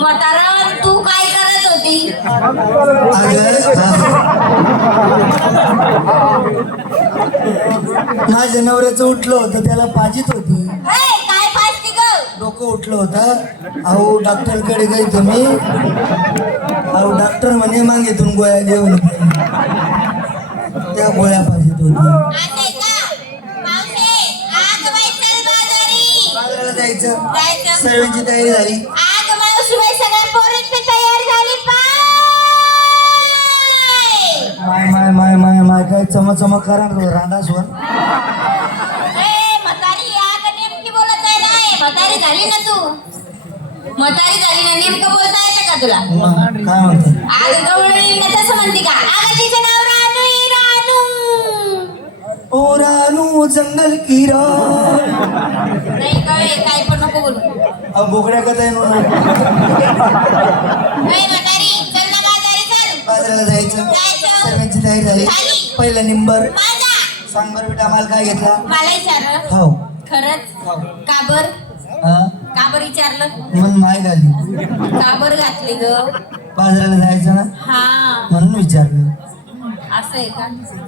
म्हातारा तू काय करत होती? माझ्या नवऱ्याचं उठलं होतं त्याला पाजीत होती. काय पाजती ग? डोकं उठलं होतं. अहो डॉक्टरकडे गई तुम्ही. अहो डॉक्टर म्हणे मागेतून गोळ्या घेऊन त्या गोळ्या पाजीत होती. बाजाराला जायचं. सर्वांची तयारी झाली. माय माय माय माय माय काय चमचम करा रांडासवर. म्हातारी झाली ना तू? म्हातारी झाली ना, नेमकं बोलता येतं का तुला? काय म्हणतो? आज गवळणी ना तसं म्हणते का? अगं तिचं नाव रानू आहे, रानू. ओ रानू जंगल की नाही काय पण नको बोलू. बोकड्या कथा आहे म्हणून. म्हातारी चल ना बाजारी चल. बाजाराला जायचं. सर्वांची तयारी झाली. पहिला नंबर सांग बरं बेटा मला काय घेतला? मला विचारलं हो खरंच? हो. का बर? हा का बर विचारलं? म्हणून माय घाली. का बर घातली ग? बाजाराला जायचं ना हा म्हणून विचारलं. असं आहे का?